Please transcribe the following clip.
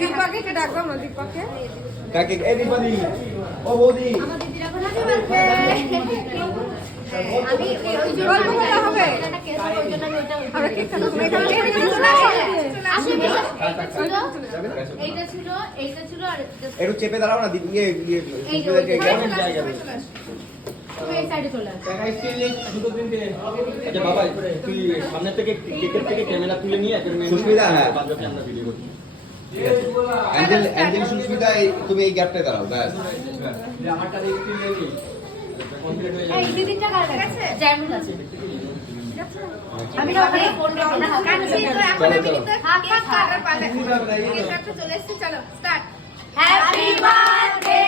দীপাকে কে ডাকবো না দীপাকে কাকে এই দীপালি ও বৌদি আমাদের দিদিরা কোন হ্যাপি আমি ওই জন্য গল্প করা হবে একটা কেস ওই জন্য আমি ওইটা আমরা কেক কাটবো এখানে আসলে এইটা ছিল আর একটু চেপে দাঁড়াও না দিদি সুস্মিতাকে তুমি এই সাইডে চলে আসো আচ্ছা বাবা তুই সামনে থেকে কেকের থেকে ক্যামেরা তুলে নিয়ে সুস্মিতা, হ্যাঁ। বাদবাকি আমরা ভিডিও করছি অ্যাঞ্জেল সুস্মিতা তুমি এই গ্যাপটায় দাঁড়াও ব্যাস আমারটা দেখতে নেই কমপ্লিট হয়ে এই দিদিটা কার কাছে জ্যামুল আছে আমি না ওখানে ফোন রেখে না কাটছি তো এখন আমি কিন্তু হ্যাঁ, কেক কাটার পালা কেক কাটতে চলে এসেছি চলো স্টার্ট হ্যাপি বার্থডে